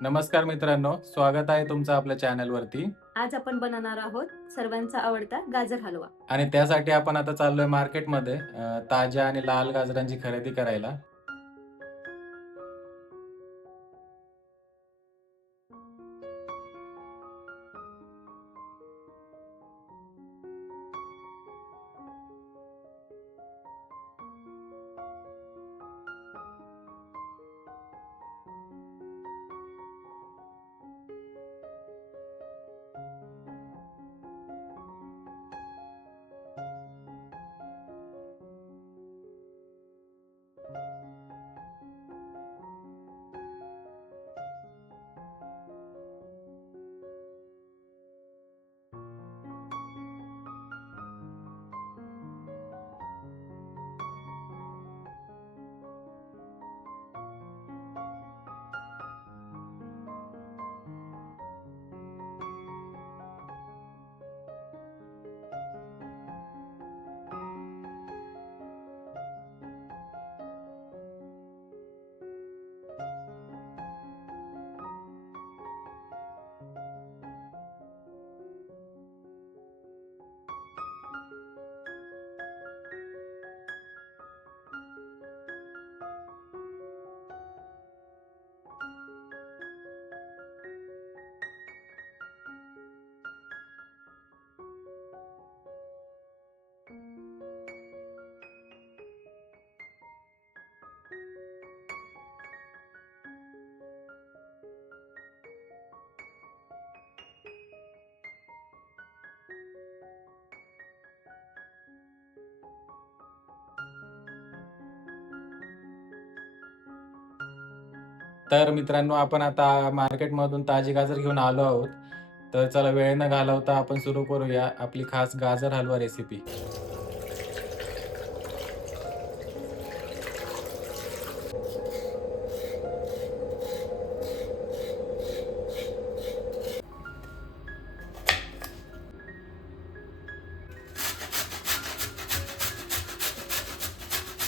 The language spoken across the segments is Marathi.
नमस्कार मित्रांनो, स्वागत आहे तुमचं आपल्या चॅनलवरती. आज आपण बनवणार आहोत सर्वांचा आवडता गाजर हलवा. आणि त्यासाठी आपण आता चाललोय मार्केटमध्ये ताज्या आणि लाल गाजरांची खरेदी करायला. तर मित्रांनो, आपण आता मार्केटमधून ताजी गाजर घेऊन आलो आहोत. तर चला वेळ न घालवता आपण सुरू करूया आपली खास गाजर हलवा रेसिपी.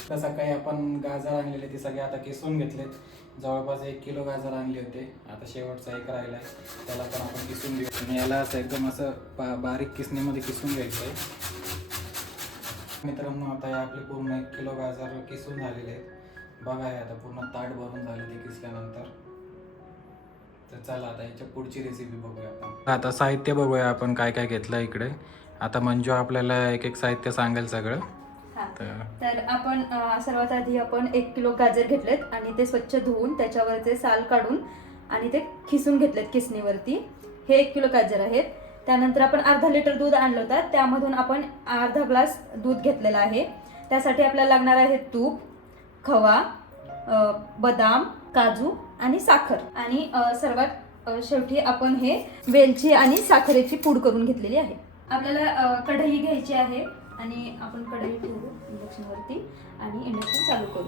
तर सकाळी आपण गाजर आणलेले ते सगळे आता किसून घेतलेत. जवळपास 1 किलो गाजर आणले होते. आता शेवटचा एक राहिलाय, त्याला पण आपण किसून घेऊ. आणि याला असं एकदम असं बारीक किसणीमध्ये किसून घ्यायचं आहे. मित्रांनो, आता हे आपले पूर्ण 1 किलो गाजर किसून झालेले आहेत. बघा, हे आता पूर्ण ताट भरून झाले ते किसल्यानंतर. तर चला आता याच्या पुढची रेसिपी बघूया आपण. आता साहित्य बघूया आपण काय काय घेतलं इकडे. आता मंजू आपल्याला एक एक साहित्य सांगेल सगळं. तर आपण सर्वात आधी आपण 1 किलो गाजर घेतलेत आणि ते स्वच्छ धुवून त्याच्यावरचे साल काढून आणि ते खिसून घेतलेत किसणीवरती. हे 1 किलो गाजर आहेत. त्यानंतर आपण अर्धा लिटर दूध आणलं होतं, त्यामधून आपण अर्धा ग्लास दूध घेतलेला आहे. त्यासाठी आपल्याला लागणार आहे तूप, खवा, बदाम, काजू आणि साखर. आणि सर्वात शेवटी आपण हे वेलची आणि साखरेची पूड करून घेतलेली आहे. आपल्याला कढई घ्यायची आहे आणि आपण कढई ठेवू इंडक्शनवरती आणि इंडक्शन चालू करू.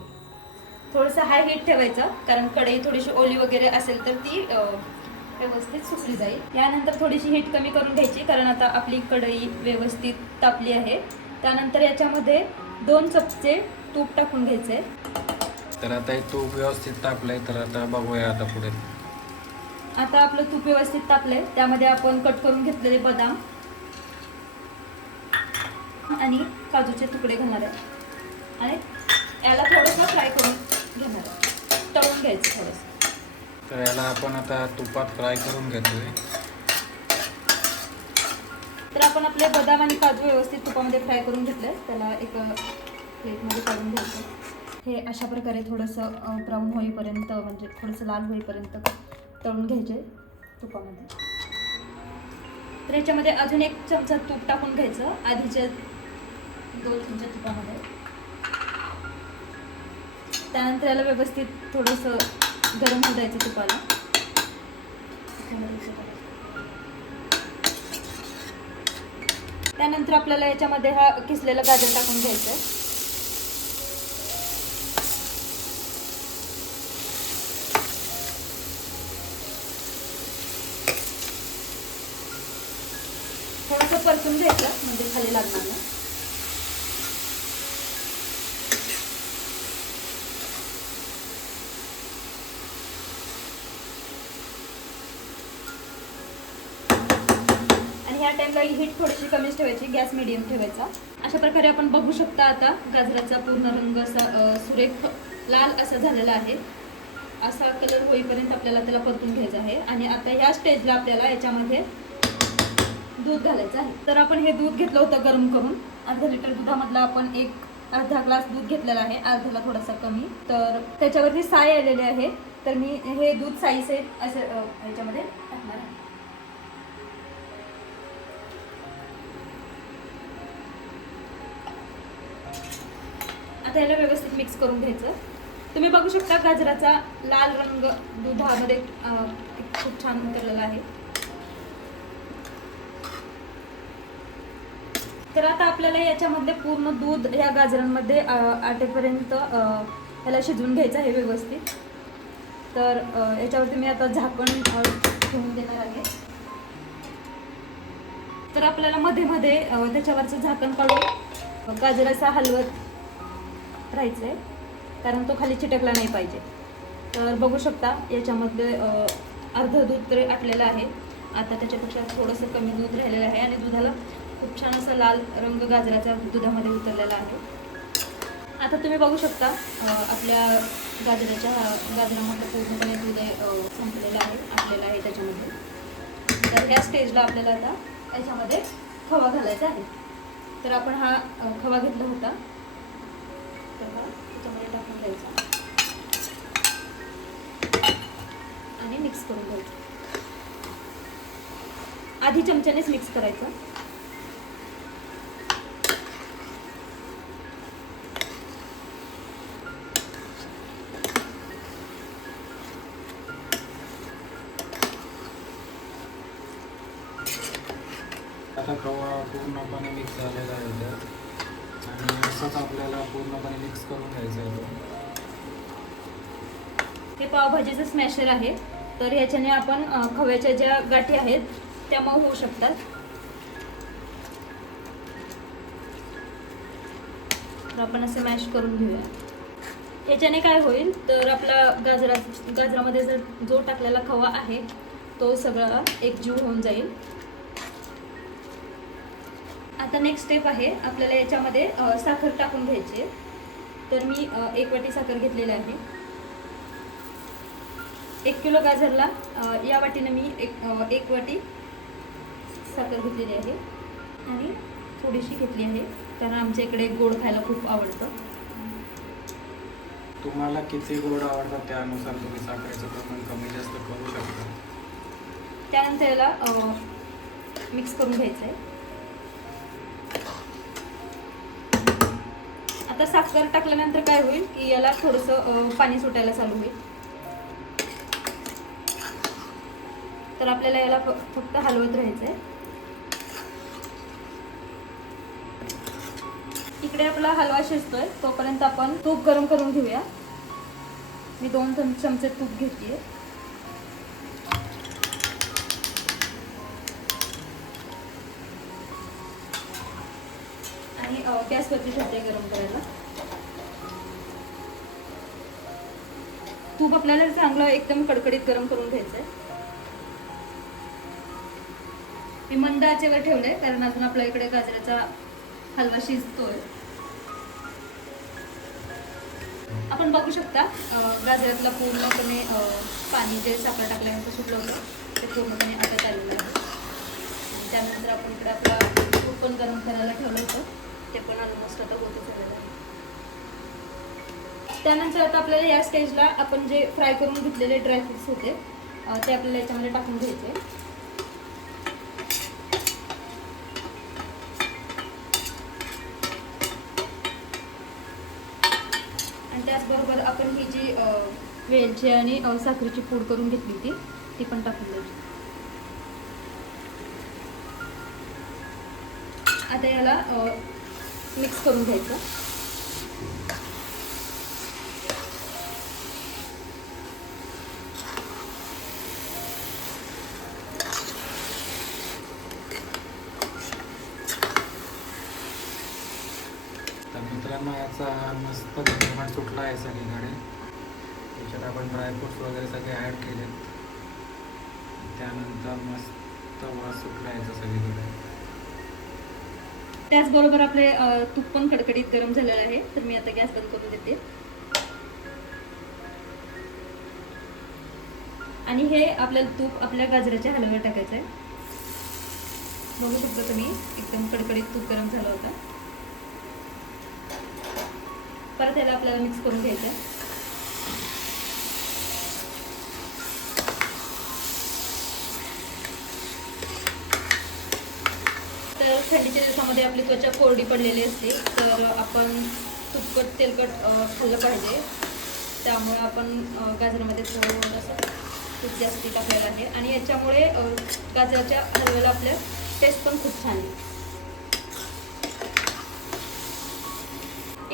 थोडंसं हाय हीट ठेवायचं, कारण कढई थोडीशी ओली वगैरे असेल तर ती व्यवस्थित सुकली जाईल. यानंतर थोडीशी हीट कमी करून घ्यायची, कारण आता आपली कढई व्यवस्थित तापली आहे. त्यानंतर याच्यामध्ये 2 चमचे तूप टाकून घ्यायचे. तर आता हे तूप व्यवस्थित तापलंय, तर आता बघूया आता पुढे. आता आपलं तूप व्यवस्थित तापलंय, त्यामध्ये आपण कट करून घेतलेले बदाम आणि काजूचे तुकडे घालणार आहे आणि याला थोडंसं फ्राय करून घेणार आहे, तळून घ्यायचं थोडंसं. तर याला आपण आता तुपात फ्राय करून घेतोय. तर आपण आपले बदाम आणि काजू व्यवस्थित तुपामध्ये फ्राय करून घेतले. त्याला एक प्लेटमध्ये काढून घ्यायचं. हे अशा प्रकारे थोडंसं ब्राऊन होईपर्यंत, म्हणजे थोडंसं लाल होईपर्यंत तळून घ्यायचे तुपामध्ये. तर याच्यामध्ये अजून 1 चमचा तूप टाकून घ्यायचं आधीच्या 2 चमचे तुपामध्ये. त्यानंतर याला व्यवस्थित थोडंसं गरम होऊ द्यायचं तुपाला. त्यानंतर आपल्याला याच्यामध्ये हा किसलेला गाजर टाकून घ्यायचं आहे. थोडंसं परतून घ्यायचं, म्हणजे खाली लागणार नाही. ह्या टाइमला हीट थोडीशी कमीच ठेवायची, गॅस मिडियम ठेवायचा. अशा प्रकारे आपण बघू शकता आता गाजराचा पूर्ण रंग असा सुरेख लाल असा झालेला आहे. असा कलर होईपर्यंत आपल्याला त्याला परतून घ्यायचा आहे. आणि आता ह्या स्टेजला आपल्याला याच्यामध्ये दूध घालायचं आहे. तर आपण हे दूध घेतलं होतं गरम करून. अर्धा लिटर दुधामधला आपण अर्धा ग्लास दूध घेतलेला आहे, अर्ध्याला थोडासा कमी. तर त्याच्यावरती साय आलेली आहे, तर मी हे दूध साईचे असं याच्यामध्ये टाकणार आहे. आता याला व्यवस्थित मिक्स करून घ्यायचं. तुम्ही बघू शकता गाजराचा लाल रंग दुधामध्ये खूप छान उतरलेला आहे. तर आता आपल्याला याच्यामध्ये पूर्ण दूध या गाजरांमध्ये आटेपर्यंत याला शिजवून घ्यायचं आहे व्यवस्थित. तर याच्यावरती मी आता झाकण ठेवून देणार आहे. तर आपल्याला मध्ये मध्ये त्याच्यावरचं झाकण काढून गाजराचा हलवत राहायचं आहे, कारण तो खाली चिटकला नाही पाहिजे. तर बघू शकता याच्यामध्ये अर्धं दूध तरी आटलेलं आहे. आता त्याच्यापेक्षा थोडंसं कमी दूध राहिलेलं आहे आणि दुधाला खूप छान असा लाल रंग गाजराचा दुधामध्ये उतरलेला आहे. आता तुम्ही बघू शकता आपल्या गाजरामध्ये पूर्णपणे दूध संपलेलं आहे, आटलेलं आहे त्याच्यामध्ये. तर ह्या स्टेजला आपल्याला आता याच्यामध्ये खवा घालायचा आहे. तर आपण हा खवा घेतला होता, तर हा त्याच्यामध्ये टाकून द्यायचा आणि मिक्स करून घ्यायचं. आधी चमच्यानेच मिक्स करायचं. आता खवा पूर्णपणे मिक्स झालेला आहे त्यात, आणि असंच आपल्याला पूर्णपणे मिक्स करून घ्यायचं आहे. हे पावभाजीचं स्मॅशर आहे, तर ह्याच्याने आपण खव्याच्या ज्या गाठी आहेत त्या मऊ होऊ शकतात. तर आपण असं मॅश करून घेऊया. याच्याने काय होईल तर आपला गाजरामध्ये जो टाकलेला खवा आहे तो सगळा एकजीव होऊन जाईल. आता नेक्स्ट स्टेप आहे, आपल्याला याच्यामध्ये साखर टाकून घ्यायची. तर मी 1 वाटी साखर घेतलेली आहे. 1 किलो गाजरला या वाटीने मी एक वाटी साखर घेतलेली आहे आणि थोडीशी घेतली आहे, कारण आमच्या इकडे गोड खायला खूप आवडतं. तुम्हाला किती गोड आवडतं त्यानुसार तुम्ही साखरेचं प्रमाण कमी जास्त करू शकता. त्यानंतर याला मिक्स करून घ्यायचं आहे. आता साखर टाकल्यानंतर काय होईल की याला थोडंसं पाणी सुटायला चालू होईल. तर आपल्याला याला फक्त हलवत राहायचं आहे. इकडे आपला हलवा शिजतोय, तोपर्यंत आपण तूप गरम करून घेऊया. मी 2 चमचे तूप घेतलीये. आणि गॅसवरती ठेवते गरम करायला. तूप आपल्याला चांगलं एकदम कडकडीत गरम करून घ्यायचंय. मी मंद आचेवर ठेवलंय, कारण अजून आपल्या इकडे गाजराचा हलवा शिजतोय. आपण बघू शकता गाजरातला पूर्णपणे पाणी जे साखर टाकल्यानंतर सुटलं होतं ते पूर्णपणे आटत आलेलं आहे. त्यानंतर आपण इकडे आपला तूप पण गरम करायला ठेवलं होतं, ते पण ऑलमोस्ट आता होतच आलेलं आहे. त्यानंतर आता आपल्याला या स्टेजला आपण जे फ्राय करून घेतलेले ड्रायफ्रुट्स होते ते आपल्याला याच्यामध्ये टाकून घ्यायचे. आणि त्याचबरोबर आपण ही जी वेलची आणि साखरेची पूड करून घेतली होती ती पण टाकून द्यायची. आता याला मिक्स करून घ्यायचं. तर मित्रांनो, याचा मस्त घमट सुटला आहे सगळीकडे. त्याच्यात आपण ड्रायफ्रुट्स वगैरे सगळे ॲड केले. त्यानंतर मस्त मस्त वास सुटला याचा सगळीकडे. त्याचबरोबर आपले तूप पण कडकडीत गरम झालेलं आहे. तर मी आता गॅस बंद करून देते. आणि हे आपल्याला तूप आपल्या गाजराच्या हलव्यात टाकायचं आहे. बघू शकता तुम्ही एकदम कडकडीत तूप गरम झाला होता. परत याला आपल्याला मिक्स करून घ्यायचं आहे. तर थंडीच्या दिवसामध्ये आपली त्वचा कोरडी पडलेली असते, तर आपण तुपकट तेलकट खाल्लं पाहिजे. त्यामुळे आपण गाजरामध्ये थोडंसं तूप जास्ती टाकायला आहे आणि याच्यामुळे गाजराच्या हलव्याला आपल्या टेस्ट पण खूप छान आहे.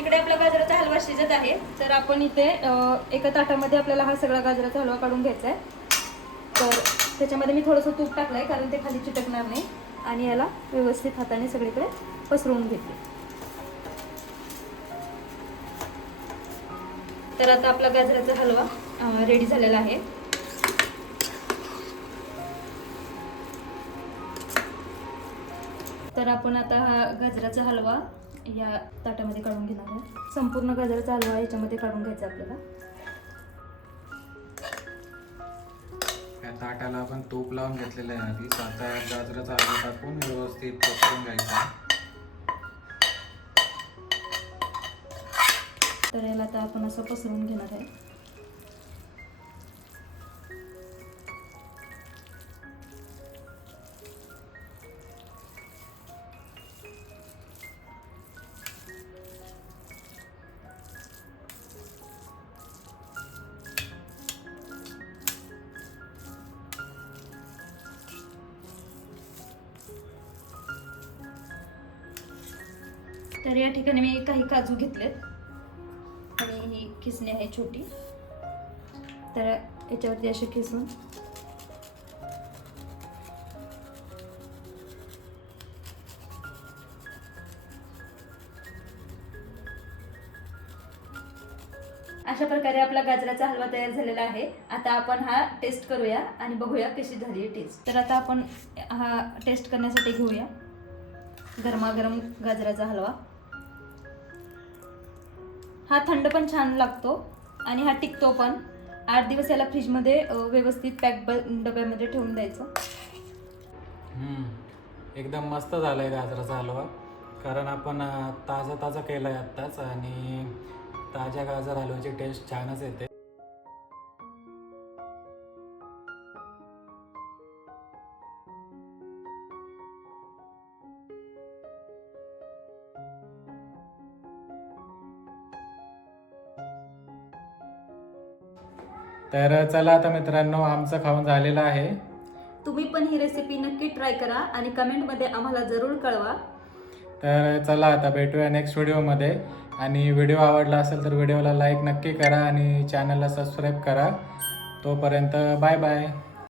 इकडे आपला गाजराचा हलवा शिजत आहे. तर आपण इथे एका ताटामध्ये आपल्याला हा सगळा गाजराचा हलवा काढून घ्यायचा आहे. तर त्याच्यामध्ये मी थोडंसं तूप टाकलं आहे कारण ते खाली चिटकणार नाही. आणि याला व्यवस्थित हाताने सगळीकडे पसरवून घेतले. तर आता आपला गाजराचा हलवा रेडी झालेला आहे. तर आपण आता हा गाजराचा हलवा या ताटामध्ये काढून घेणार आहे. संपूर्ण गाजराचा हलवा याच्यामध्ये काढून घ्यायचा आपल्याला. या ताटाला आपण तूप लावून घेतलेलं आहे आधी. आता गाजराचा हलवा टाकून व्यवस्थित पसरून घ्यायचा. तर याला आता आपण असं पसरवून घेणार आहे. तर या ठिकाणी मी काही काजू घेतलेत आणि ही खिसणी आहे छोटी. तर याच्यावरती असे खिसून अशा प्रकारे आपला गाजराचा हलवा तयार झालेला आहे. आता आपण हा टेस्ट करूया आणि बघूया कशी झाली आहे टेस्ट. तर आता आपण हा टेस्ट करण्यासाठी घेऊया गरमागरम गाजराचा हलवा. हा थंड पण छान लागतो आणि हा टिकतो पण. 8 दिवस याला फ्रीजमध्ये व्यवस्थित पॅक डब्यामध्ये ठेवून द्यायचं. एकदम मस्त झाला आहे गाजराचा हलवा. कारण आपण ताजा केला आहे आत्ताच आणि ताज्या गाजर हलव्याची टेस्ट छानच येते. तर चला आता मित्रांनो, आमचं खाऊन झालेलं आहे. तुम्ही पण ही रेसिपी नक्की ट्राय करा आणि कमेंटमध्ये आम्हाला जरूर कळवा. तर चला आता भेटूया नेक्स्ट व्हिडिओमध्ये. आणि व्हिडिओ आवडला असेल तर व्हिडिओला लाईक नक्की करा आणि चॅनलला सबस्क्राईब करा. तोपर्यंत बाय बाय.